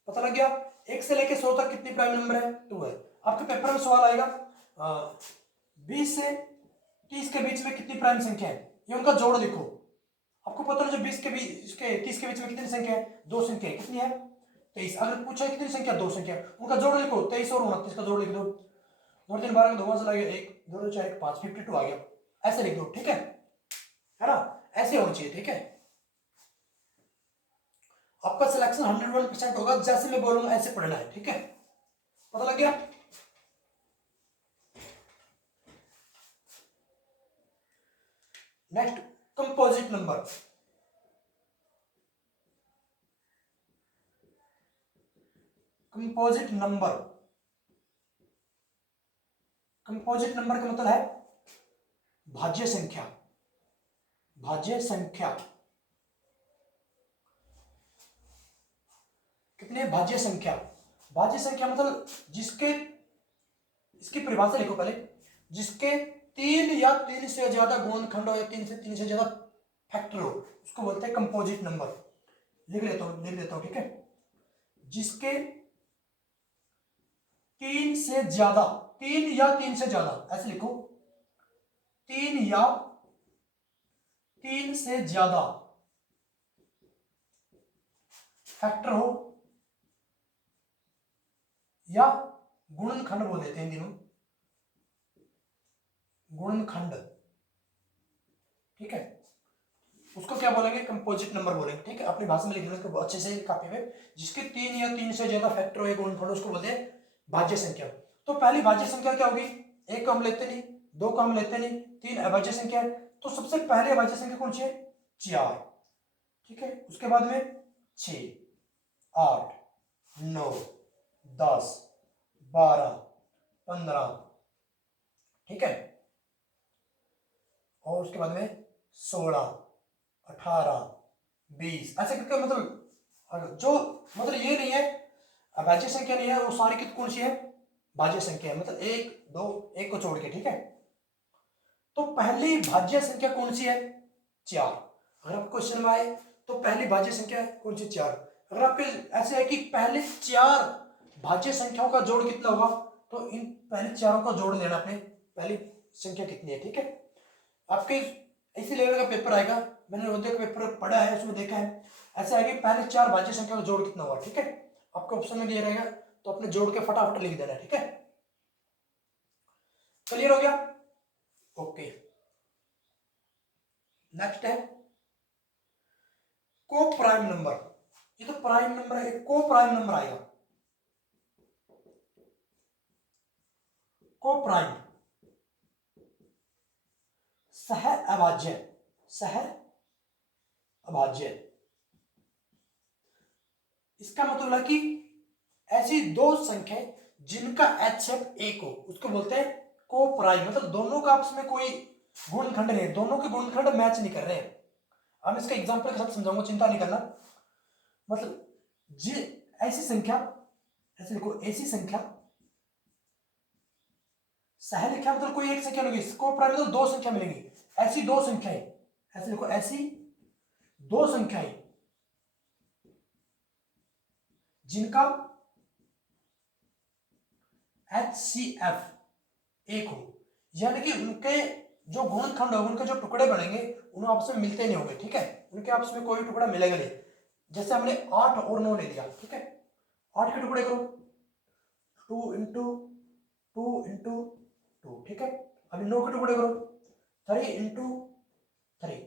पता लग गया, 1 से लेकर 100 तक कितनी प्राइम नंबर है, 2 है। आपके पेपर में सवाल आएगा 20 से 30 के बीच में कितनी प्राइम संख्या है, ये उनका जोड़ लिखो। आपको पता है जो 20 के बीच, इसके 30 के बीच में कितनी संख्या है, 2 संख्या है, कितनी है, 23। अगर पूछा है कितनी संख्या, 2 संख्या, उनका जोड़ लिखो, 23 और 29 का जोड़ लिख दो, 2 3 12 में 2 से लगे 1 2 4 1 5 52 आ गया, ऐसे लिख दो, ठीक है ना, ऐसे होना चाहिए, ठीक है। आपका सिलेक्शन 101% होगा, जैसे मैं बोलूंगा ऐसे पढ़ना है, ठीक है, पता लग गया। Next, composite number. Composite number, composite number का मतलब है भाज्य संख्या, भाज्य संख्या कितने, भाज्य संख्या, भाज्य संख्या मतलब जिसके, इसकी परिभाषा लिखो पहले, जिसके 3 या 3 से ज्यादा गुणनखंड हो या 3 से ज्यादा फैक्टर हो, उसको बोलते हैं कंपोजिट नंबर। लिख देता हूं, ठीक है। जिसके 3 से ज्यादा, 3 या 3 से ज्यादा, ऐसे लिखो, 3 या 3 से ज्यादा फैक्टर हो या गुणनखंड बोल देते हैं दिनों, गुणनखंड, ठीक है, उसको क्या बोलेंगे, कंपोजिट नंबर बोलेंगे, ठीक है। अपनी भाषा में लिख लो अच्छे से कॉपी में, जिसके 3 या 3 से ज्यादा फैक्टर हो या गुणनखंड, उसको बोलते हैं भाज्य संख्या। तो पहली भाज्य संख्या क्या होगी, 1 को हम लेते नहीं, 2 को हम लेते नहीं, 3 अभाज्य संख्या है, तो सबसे पहले अभाज्य संख्या कौन सी है, 4, ठीक है। उसके बाद में 6 8 9 10 12 15, ठीक है, और उसके बाद में 16 18 20, ऐसे करके, मतलब जो, मतलब ये नहीं है अभाज्य संख्या नहीं है, वो सारी कितनी कौन सी है, भाज्य संख्या है, मतलब 1 2 1 को छोड़ के, ठीक है। तो पहली भाज्य संख्या कौन सी है, 4। अगर आप क्वेश्चन में आए तो पहली भाज्य संख्या कौन सी, 4। अगर आपके ऐसे है कि पहले 4 भाज्य संख्याओं का जोड़ कितना होगा, तो इन पहले चारों का जोड़ लेना अपने, पहली संख्या कितनी है, ठीक है। आपके इसी लेवल का पेपर आएगा, मैंने नवोदय का पेपर पढ़ा है, उसमें देखा है, ऐसे आएगा पहले 4 भाज्य संख्या का जोड़ कितना हुआ, ठीक है। आपको ऑप्शन में दिया रहेगा, तो अपने जोड़ के फटाफट लिख देना, ठीक है। क्लियर हो गया, ओके। नेक्स्ट है को प्राइम नंबर। ये तो प्राइम नंबर है, को प्राइम नंबर आएगा, को प्राइम, सह अभाज्य, सह अभाज्य, इसका मतलब है कि ऐसी 2 संख्या जिनका HCF 1 हो, उसको बोलते हैं को प्राइम, मतलब दोनों का आपस में कोई गुणनखंड नहीं, दोनों के गुणनखंड मैच नहीं कर रहे हैं। अब इसका एग्जांपल के साथ समझाऊंगा, चिंता नहीं करना। मतलब जी ऐसी संख्या, ऐसे लिखो, ऐसी संख्या, सह लिखा मतलब कोई एक संख्या मिलेगी, को प्राइम मतलब 2 संख्या मिलेंगी, ऐसी 2 संख्याएं, ऐसे लिखो, ऐसी 2 संख्याएं जिनका HCF 1 हो, यानी कि उनके जो गुणनखंड होंगे, उनके जो टुकड़े बनेंगे, उन्हें आपस में मिलते नहीं होंगे, ठीक है, उनके आपस में कोई टुकड़ा मिलेगा नहीं। जैसे हमने 8 और 9 ले लिया, ठीक है, 8 के टुकड़े करो, 2 इंटू 2, ठीक है। अभी 9 के टुकड़े करो, 3 इंटू 3।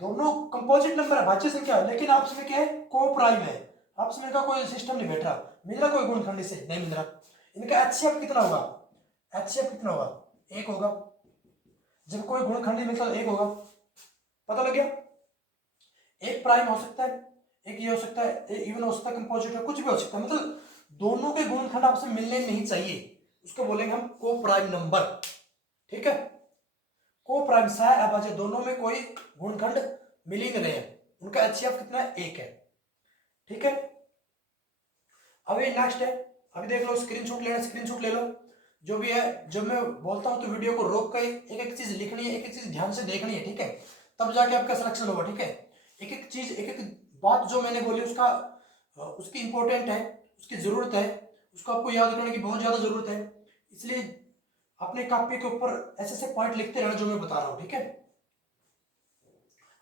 दोनों कंपोजिट नंबर है, भाज्य संख्या है, लेकिन आपस में क्या है, को प्राइम है। आपस में इनका कोई सिस्टम नहीं बैठ रहा, मिल रहा कोई गुणनखंड से नहीं मिल रहा। इनका एचसीएफ कितना होगा, एचसीएफ कितना होगा, 1 होगा। जब कोई गुणनखंड नहीं मिलता तो 1 होगा, पता लग गया। एक प्राइम हो सकता है, एक ये हो सकता है, इवन हो सकता है, कंपोजिट है, कुछ भी हो सकता है, मतलब दोनों के गुणनखंड आपसे मिलने नहीं चाहिए, उसको बोलेंगे हम को प्राइम नंबर, ठीक है। को प्राइम सह अभाज्य, दोनों में कोई गुणनखंड मिल ही नहीं रहे हैं, उनका एचसीएफ कितना है, 1 है, ठीक है। अभी नेक्स्ट है, अभी देख लो, स्क्रीनशॉट लेना, स्क्रीनशॉट ले लो जो भी है। जब मैं बोलता हूं तो वीडियो को रोक कर एक एक चीज लिखनी है, एक एक चीज ध्यान से देखनी है, ठीक है, तब जाके आपका सिलेक्शन होगा, ठीक है। एक एक चीज, एक एक बात जो मैंने बोली उसका उसकी इंपॉर्टेंट है, उसकी जरूरत है, उसको आपको याद रखने की बहुत ज्यादा जरूरत है, इसलिए अपने कॉपी के ऊपर ऐसे ऐसे पॉइंट लिखते रहना जो मैं बता रहा हूं, ठीक है।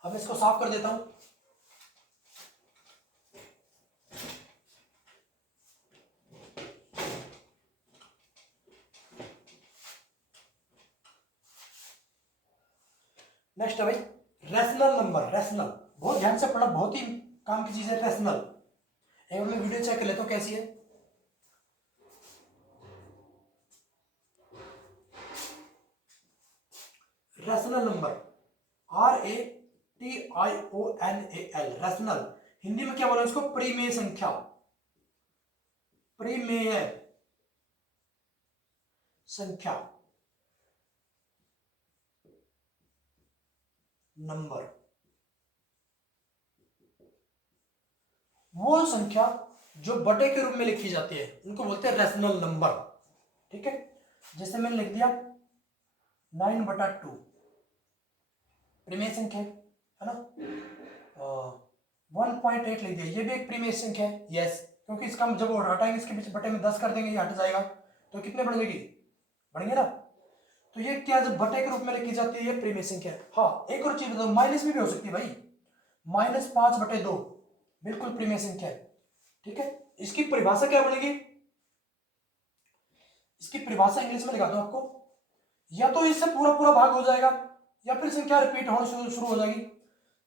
अब इसको साफ कर देता हूं। नेक्स्ट है भाई रैशनल नंबर, रैशनल, बहुत ध्यान से पढ़ना, बहुत ही काम की चीज है रैशनल। एक बार मैं वीडियो चेक कर लेता हूं कैसी है। Rational number, RATIONAL, rational, Hindi में क्या बोला इसको, परिमेय संख्या, परिमेय संख्या नंबर, वो संख्या जो बटे के रूप में लिखी जाती है उनको बोलते हैं रैशनल नंबर, ठीक है। जैसे मैंने लिख दिया 9/2, परिमेय संख्या है ना। 1.8 लिख दिया, ये भी एक परिमेय संख्या है, यस, क्योंकि इसका हम जब हटाएंगे इसके पीछे बटे में 10 कर देंगे, ये हट जाएगा, तो कितने बढ़ जाएगी, बढ़ेंगे ना। तो ये क्या, जब बटे के रूप में लिखी जाती है ये परिमेय संख्या है। हाँ, एक और चीज बताओ, माइनस में भी हो सकती है भाई, -5/2 बिल्कुल परिमेय संख्या है, ठीक है। इसकी परिभाषा क्या बनेगी, इसकी परिभाषा इंग्लिश में लिखाता हूं आपको, या तो इससे पूरा पूरा भाग हो जाएगा, या फिर संख्या रिपीट होना शुरू हो जाएगी।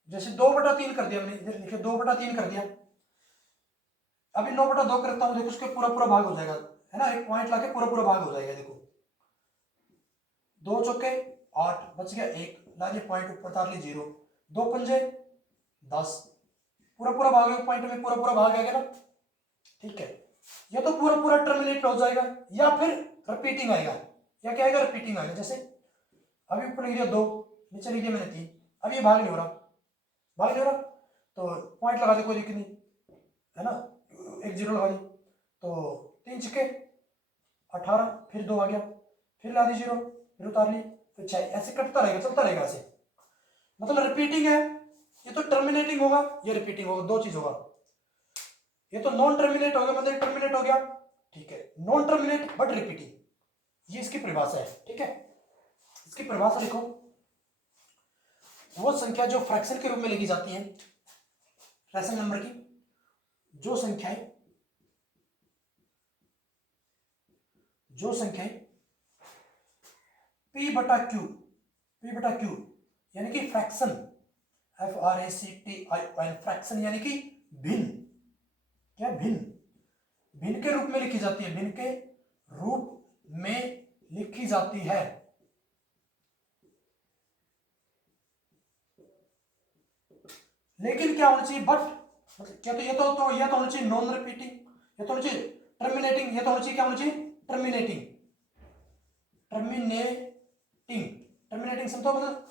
जैसे 2/3 कर दिया मैंने, इधर लिखे 2/3 कर दिया, अभी 9/2 करता हूं, देखो उसके पूरा पूरा भाग हो जाएगा, है ना, एक पॉइंट लाके पूरा पूरा भाग हो जाएगा। देखो 2 चौके 8, बच गया 1, ला दिया पॉइंट ऊपर, तार ली 0, 2 पंजे 10, पूरा पूरा भाग है, पॉइंट में पूरा पूरा भाग आएगा ना, ठीक है। या तो पूरा पूरा टर्मिनेट हो जाएगा, या फिर रिपीटिंग आएगा, या क्या आएगा, रिपीटिंग आएगा। जैसे अभी ऊपर लिख दिया 2, नीचे लिख दिया मैंने 3, अब ये भाग नहीं हो रहा, भाग नहीं हो रहा, तो पॉइंट लगा दे, कोई दिक्कत नहीं, है ना, एक 0 लगा दी, तो 3 छक्के 18, फिर 2 आ गया, फिर ला दी 0, फिर उतार ली, फिर 6, ऐसे कटता रहेगा, चलता रहेगा ऐसे, मतलब रिपीटिंग है। ये तो टर्मिनेटिंग होगा, ये रिपीटिंग होगा, दो चीज होगा। ये तो नॉन टर्मिनेट हो गया, मतलब टर्मिनेट हो गया, ठीक है, नॉन टर्मिनेट बट रिपीटिंग, ये इसकी परिभाषा है, ठीक है। इसकी परिभाषा लिखो, वो संख्या जो फ्रैक्शन के रूप में लिखी जाती है, रैशनल नंबर की जो संख्याएं P/Q यानी कि फ्रैक्शन, FRACTION, फ्रैक्शन यानी कि भिन्न, क्या भिन्न, भिन्न के रूप में लिखी जाती है, भिन्न के रूप में लिखी जाती है, लेकिन क्या होना चाहिए, बट, मतलब क्या, तो ये तो यह तो होना चाहिए नॉन रिपीटिंग, ये तो होना चाहिए टर्मिनेटिंग, ये तो होना चाहिए, क्या होना चाहिए, टर्मिनेटिंग, टर्मिनेटिंग समझो, मतलब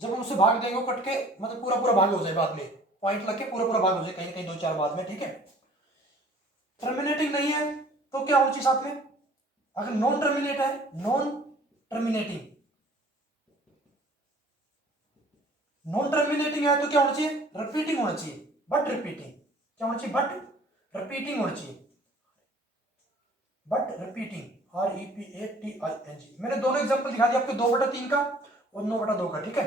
जब हम उसे भाग देंगे कट के, मतलब पूरा पूरा भाग हो जाए, बाद में पॉइंट लग के पूरा पूरा भाग हो जाए, कहीं कहीं 2-4 बाद में, ठीक है। टर्मिनेटिंग नहीं है तो क्या होना चाहिए साथ में, अगर नॉन टर्मिनेट है, नॉन टर्मिनेटिंग, नॉन टर्मिनेटिंग है तो क्या होना चाहिए, रिपीटिंग होना चाहिए, बट रिपीटिंग, क्या होना चाहिए, बट रिपीटिंग होना चाहिए, बट रिपीटिंग, REPATING। मैंने दोनों एग्जांपल दिखा दिया आपको, 2/3 का और 9/2 का, ठीक है,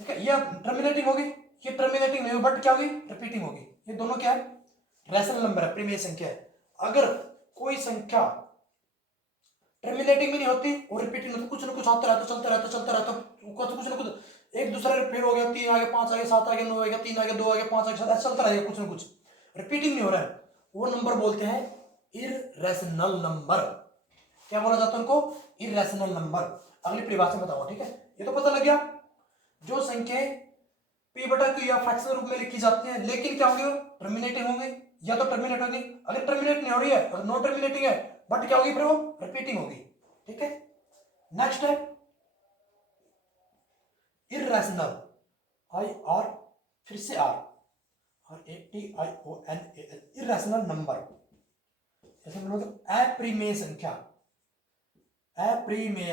ठीक है। ये टर्मिनेटिंग होगी, ये टर्मिनेटिंग नहीं होगी, बट क्या होगी, रिपीटिंग होगी, ये दोनों क्या है, रैशनल नंबर है, प्रीमिय संख्या है। अगर कोई संख्या टर्मिनेटिंग भी नहीं होती और रिपीटिंग होती, कुछ ना कुछ आता रहता, चलता रहता कुछ ना कुछ एक दूसरा रिपीट हो गया, 3 आ गया, 5 आ गया, 7 आ गया, 9 आ गया, 3 आ गया, 2 आ गया, 5 आ गया, ऐसा चलता रहेगा, कुछ ना कुछ रिपीटिंग नहीं हो रहा है, वो नंबर बोलते हैं इररेशनल नंबर। क्या बोला जाता है उनको? Irrational number. अगली परिभाषा बताओ, ठीक है। ये तो पता लग गया, जो संख्याएं p बटा q या फ्रैक्शनल रूप में लिखी जाती हैं लेकिन क्या होंगे, टर्मिनेटिंग होंगे, या तो टर्मिनेट होगी, अगर टर्मिनेट नहीं हो रही है अगर नॉन टर्मिनेटिंग है बट क्या होगी, फिर वो रिपीटिंग होगी, ठीक है। नेक्स्ट है इररेशनल, आई आर फिर से आर और A T I O N A L, irrational number. जैसे हम लोग अप्रिमेय संख्या, अप्रिमेय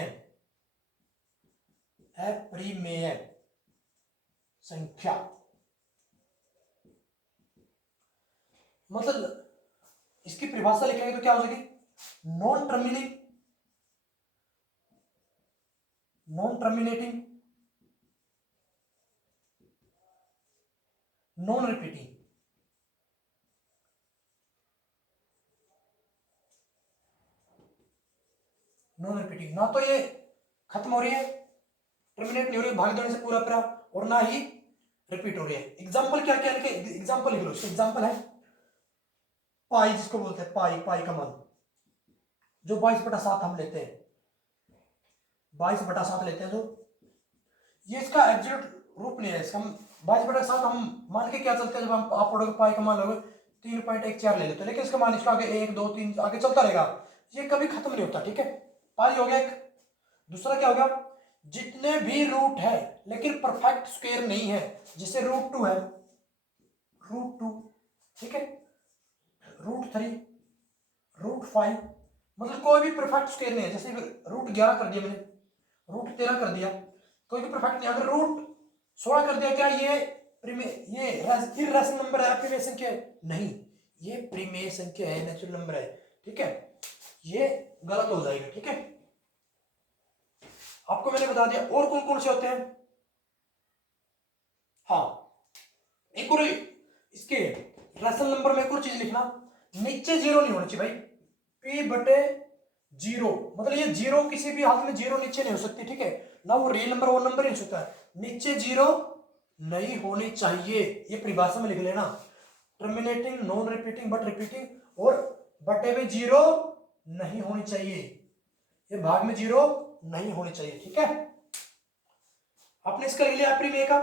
अप्रिमेय संख्या मतलब इसकी परिभाषा लिखेंगे तो क्या हो जाएगी, non terminating, non terminating, non repeating. Non repeating, ना तो ये खत्म हो रही है, टर्मिनेट नहीं हो रही है भाग देने से पूरा पूरा, और ना ही रिपीट हो रही है। एग्जांपल क्या क्या लिखे, एग्जांपल लिख लो। एग्जांपल है पाई, जिसको बोलते हैं पाई, पाई का मान जो 22/7 हम लेते हैं, 22/7 लेते हैं जो, ये इसका एग्जैक्ट रूप नहीं है इसका। हम 22/7 हम मान के क्या चलते हैं, जब हम आप पढ़ोगे पाई का मान लोगे 3.14 ले लेते हैं, लेकिन इसका मान इसका आगे 1 2 3 आगे चलता रहेगा, ये कभी खत्म नहीं होता, ठीक है। पाई हो गया एक। दूसरा क्या हो गया, जितने भी रूट है लेकिन परफेक्ट स्क्वायर नहीं है, जैसे √2 है, √2, ठीक है, √3, √5, मतलब कोई भी परफेक्ट स्क्वायर नहीं है। जैसे √11 कर दिया मैंने, √13 कर दिया, कोई भी परफेक्ट नहीं। अगर √16 कर दिया, क्या ये इररेशनल नंबर है, प्रीमेय संख्या है? नहीं, ये प्रीमेय संख्या है, नेचुरल नंबर है, ठीक है। ये गलत हो जाएगा, ठीक है। आपको मैंने बता दिया और कौन कौन से होते हैं। हाँ, एक और इसके रैशनल नंबर में एक और चीज लिखना, नीचे 0 नहीं होनी चाहिए भाई, p/0, मतलब ये 0 किसी भी हालत में 0 नीचे नहीं हो सकती, ठीक है ना, वो रियल नंबर वो नंबर नहीं हो सकता है, नीचे 0 नहीं होनी चाहिए, ये परिभाषा में लिख लेना। Terminating, non repeating but repeating, और बटे में 0 नहीं होनी चाहिए, ये भाग में 0 नहीं होनी चाहिए, ठीक है। आपने इसका लिख लिया प्रीमेय का,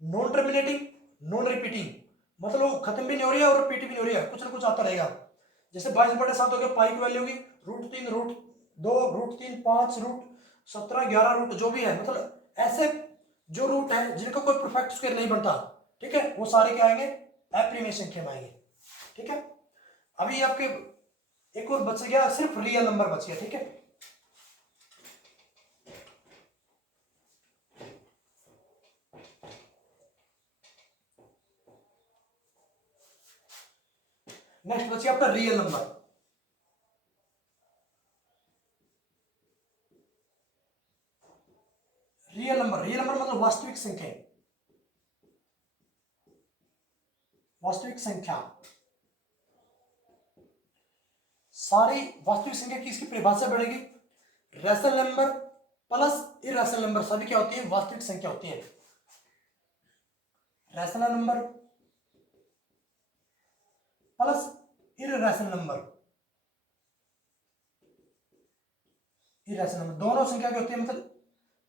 नॉन टर्मिनेटिंग, नॉन रिपीटिंग, मतलब वो खत्म भी नहीं हो रही है और रिपीट भी नहीं हो रही है, कुछ ना कुछ आता रहेगा। जैसे 22/7 हो गया, पाई की वैल्यू होगी √3, √2, √3, 5, √17, 11 रूट जो भी है, मतलब ऐसे जो रूट है जिनका कोई परफेक्ट स्क्वायर नहीं बनता, ठीक है, वो सारे क्या आएंगे, अप्रीमेय संख्या में आएंगे, ठीक है। अभी आपके एक और बच गया, सिर्फ रियल नंबर बच गया, ठीक है। नेक्स्ट बच गया आपका रियल नंबर। रियल नंबर मतलब वास्तविक संख्या, वास्तविक संख्या, सारी वास्तविक संख्या की इसकी परिभाषा बढ़ेगी, rational number plus irrational number सभी क्या होती है, वास्तविक संख्या होती है। Rational number plus irrational number, irrational number दोनों संख्या क्या होती है, मतलब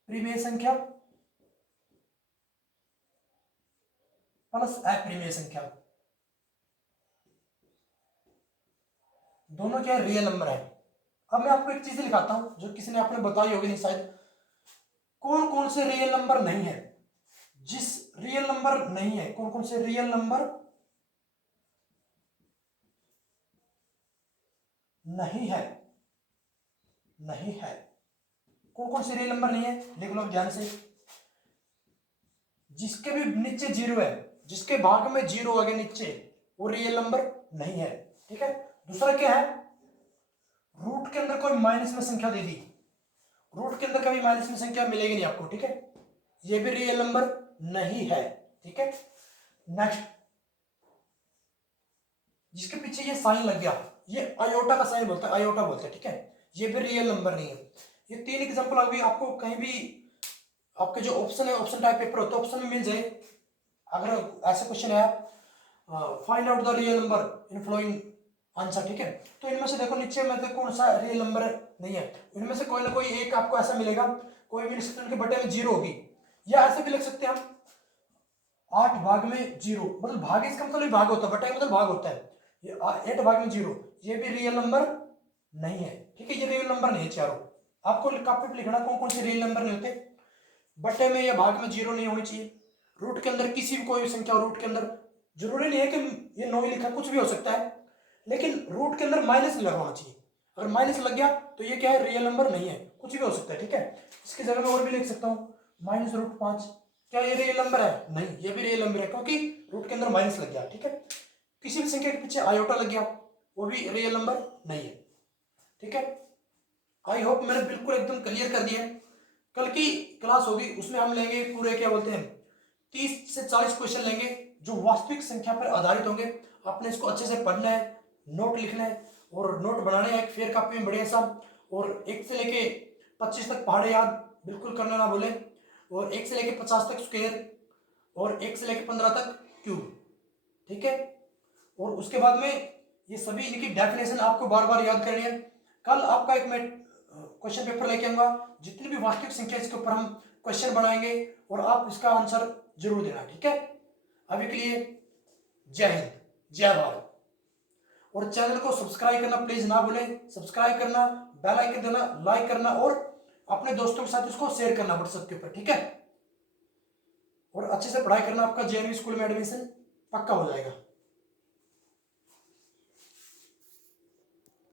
प्रीमेय संख्या प्लस अप्रीमेय संख्या, दोनों क्या है, रियल नंबर है। अब मैं आपको एक चीज दिखाता हूं जो किसी ने आपने बताई होगी नहीं शायद, कौन कौन से रियल नंबर नहीं है, जिस रियल नंबर नहीं है, कौन कौन से रियल नंबर नहीं है, नहीं है, कौन कौन से रियल नंबर नहीं है, देख लो ध्यान से। जिसके भी नीचे 0 है, जिसके भाग में 0 आगे नीचे, वो रियल नंबर नहीं है, ठीक है। दूसरा क्या है, रूट के अंदर कोई माइनस में संख्या दे दी, रूट के अंदर कभी माइनस में संख्या मिलेगी नहीं आपको, ठीक है, ये भी रियल नंबर नहीं है, ठीक है। नेक्स्ट, जिसके पीछे ये साइन लग गया, ये आयोटा का साइन बोलता है, आयोटा बोलते हैं, ठीक है, ये भी रियल नंबर नहीं है। ये 3 एग्जांपल अभी आपको कहीं भी आपके जो ऑप्शन है, ऑप्शन टाइप पेपर होता है, ऑप्शन में मिल जाए। अगर ऐसा क्वेश्चन है find out the real number in following answer, ठीक है, तो इनमें से देखो नीचे में तो कौन सा रियल नंबर नहीं है, इनमें से कोई ना कोई एक आपको ऐसा मिलेगा, कोई भी लिख सकते हैं उनके बटे में 0 होगी, या ऐसे भी लिख सकते हैं हम 8 भाग में 0, मतलब भाग इसका मतलब भाग होता है, बटा मतलब भाग होता है, ये 8 भाग में 0, ये भी रियल नंबर नहीं है, ठीक है, ये रियल नंबर नहीं है चारों। आपको कॉपी पे लिखना कौन कौन से रियल नंबर नहीं होते, बटे में या भाग में 0 नहीं होनी चाहिए, रूट के अंदर किसी भी कोई संख्या रूट के अंदर, जरूरी नहीं है कि ये 9 ही लिखा, कुछ भी हो सकता है, लेकिन रूट के अंदर माइनस नहीं लगाना चाहिए, अगर माइनस लग गया तो ये क्या है, रियल नंबर नहीं है, कुछ भी हो सकता है, ठीक है। इसकी जगह मैं और भी लिख सकता हूँ -√5, क्या ये रियल नंबर है, नहीं, ये भी रियल नंबर है क्योंकि रूट के अंदर माइनस लग गया, ठीक है। किसी भी संख्या के पीछे आयोटा लग गया, वो भी रियल नंबर नहीं है, ठीक है। आई होप मैंने बिल्कुल एकदम क्लियर कर दिया। कल की क्लास होगी उसमें हम लेंगे पूरे क्या बोलते हैं 30 से 40 क्वेश्चन लेंगे जो वास्तविक संख्या पर आधारित होंगे। आपने इसको अच्छे से पढ़ना है, नोट लिखना है और नोट बनाना है एक फेयर कॉपी में बढ़िया सा, और 1 से लेके 25 तक पहाड़े याद बिल्कुल करना ना भूलें, और 1 से लेके 50 तक स्क्वायर, और 1 से लेके 15 तक क्यूब, ठीक है। और उसके बाद में ये सभी इनकी डेफिनेशन आपको बार बार याद करनी है। कल आपका एक मैं क्वेश्चन पेपर लेके आऊंगा, जितनी भी वास्तविक संख्या इसके ऊपर हम क्वेश्चन बनाएंगे और आप इसका आंसर जरूर देना, ठीक है। अभी के लिए जय हिंद, जय भारत, और चैनल को सब्सक्राइब करना प्लीज ना भूलें, सब्सक्राइब करना, बेल आइकन देना, लाइक करना और अपने दोस्तों के साथ इसको शेयर करना व्हाट्सएप के ऊपर, ठीक है। और अच्छे से पढ़ाई करना, आपका जेएनवी स्कूल में एडमिशन पक्का हो जाएगा।